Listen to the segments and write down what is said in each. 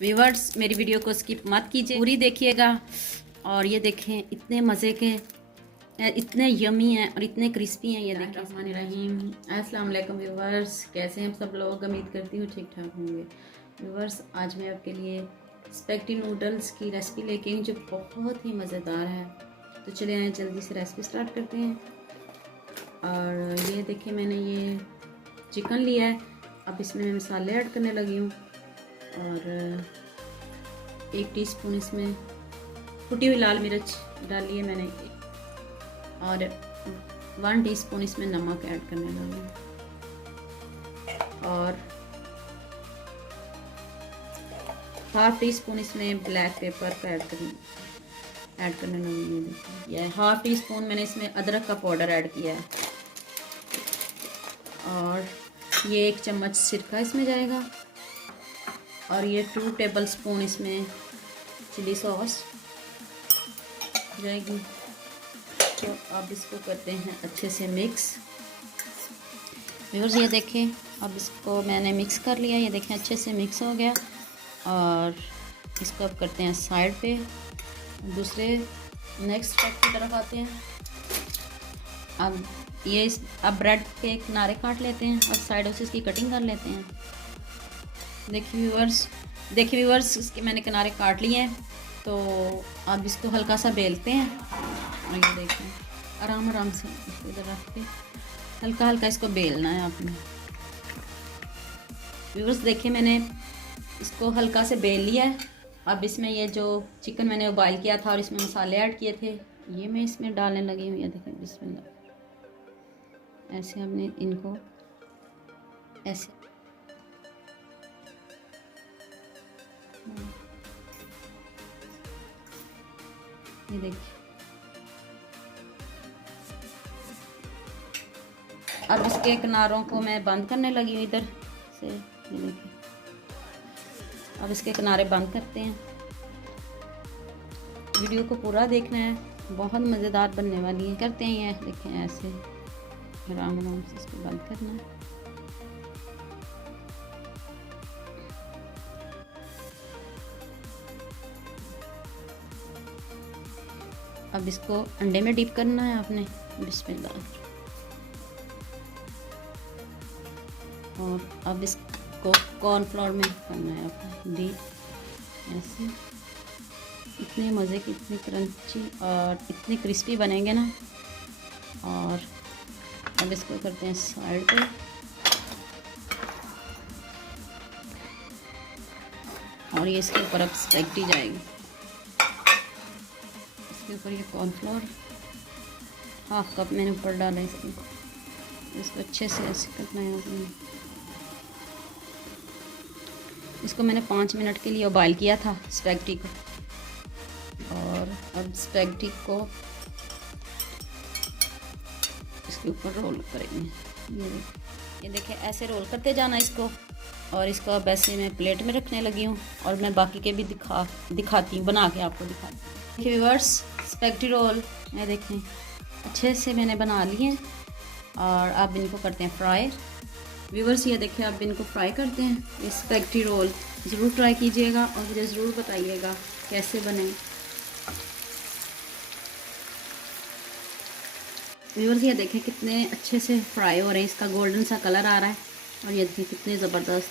Viewers, मेरी video को skip मत कीजिए, पूरी देखिएगा। और ये देखें, इतने मज़े के, इतने यमी हैं और इतने क्रिस्पी हैं। ये देखिए। रहीम, अस्सलाम वालेकुम व्यूवर्स, कैसे हैं सब लोग? उम्मीद करती हूँ ठीक ठाक होंगे। व्यूवर्स, आज मैं आपके लिए स्पैगेटी नूडल्स की रेसिपी लेके आई हूँ जो बहुत ही मज़ेदार है। तो चलिए आए जल्दी से रेसिपी स्टार्ट करते हैं। और ये देखिए, मैंने ये चिकन लिया है। अब इसमें मैं मसाले ऐड करने लगी हूँ। और 1 टीस्पून इसमें कुटी हुई लाल मिर्च डाली है मैंने, और 1 टीस्पून इसमें नमक ऐड करने लगी हूँ, और ½ टीस्पून इसमें ब्लैक पेपर का ऐड करने लगी हूँ। देखिए, यह ½ टीस्पून मैंने इसमें अदरक का पाउडर ऐड किया है, और ये 1 चम्मच सिरका इसमें जाएगा, और ये 2 टेबलस्पून इसमें चिली सॉस जाएगी। तो अब इसको करते हैं अच्छे से मिक्स। व्यूअर्स, ये देखें, अब इसको मैंने मिक्स कर लिया। ये देखें, अच्छे से मिक्स हो गया। और इसको अब करते हैं साइड पे। दूसरे नेक्स्ट स्टेप की तरफ आते हैं। अब ब्रेड के किनारे काट लेते हैं और साइडों से इसकी कटिंग कर लेते हैं। देखिए व्यूअर्स, इसके मैंने किनारे काट लिए हैं। तो अब इसको हल्का सा बेलते हैं। और ये देखें, आराम से इसको इधर रख के हल्का हल्का इसको बेलना है आपने। व्यूअर्स, देखिए, मैंने इसको हल्का से बेल लिया है। अब इसमें ये जो चिकन मैंने बॉयल किया था और इसमें मसाले ऐड किए थे, ये मैं इसमें डालने लगी हूँ। ये देखें, बिस्मिल्लाह। ऐसे हमने इनको ऐसे ये देखिए। अब इसके किनारों को मैं बंद करने लगी हूँ इधर से। ये देखिए, अब इसके किनारे बंद करते हैं। वीडियो को पूरा देखना है, बहुत मज़ेदार बनने वाली है। करते हैं ये देखें, ऐसे आराम से इसको बंद करना है। अब इसको अंडे में डिप करना है आपने, बिस्मिल्लाह। और अब इसको कॉर्नफ्लोर में करना है आपने डीप, ऐसे। इतने मज़े के, इतने क्रंची और इतने क्रिस्पी बनेंगे ना। और अब इसको करते हैं साइड पे। और ये इसके ऊपर अब स्पैगेटी जाएगी। इसके ऊपर ये कॉर्नफ्लोर ½ कप मैंने ऊपर डाला इसको अच्छे से ऐसे करना है आपने। इसको मैंने 5 मिनट के लिए बॉयल किया था स्पैगेटी को। और अब स्पैगेटी को इसके ऊपर रोल करेंगे। ये देखिए, ऐसे रोल करते जाना इसको। और इसको अब ऐसे मैं प्लेट में रखने लगी हूँ। और मैं बाकी के भी दिखाती हूँ, बना के आपको दिखाती हूँ। देखिए व्यूअर्स, स्पैगेटी रोल ये देखें अच्छे से मैंने बना लिए हैं। और अब इनको करते हैं फ्राई। व्यूअर्स, ये देखिए, अब इनको फ्राई करते हैं। ये स्पैगेटी रोल ज़रूर ट्राई कीजिएगा और मुझे ज़रूर बताइएगा कैसे बने। व्यूअर्स, ये देखें कितने अच्छे से फ्राई हो रहे हैं, इसका गोल्डन सा कलर आ रहा है। और ये देखिए कितने ज़बरदस्त।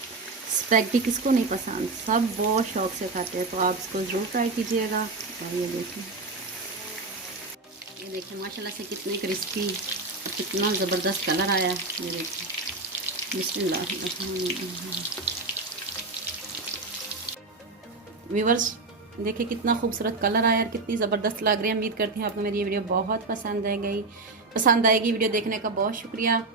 स्पैगेटी किसको नहीं पसंद, सब बहुत शौक से खाते हैं। तो आप इसको ज़रूर ट्राई कीजिएगा। और ये देखिए माशाल्लाह से कितने क्रिस्पी, कितना ज़बरदस्त कलर आया है। ये देखिए, बिस्मिल्लाह। व्यूअर्स, देखिए कितना खूबसूरत कलर आया और कितनी ज़बरदस्त लग रही है। उम्मीद करती हूँ आपको मेरी ये वीडियो बहुत पसंद आएगी। वीडियो देखने का बहुत शुक्रिया।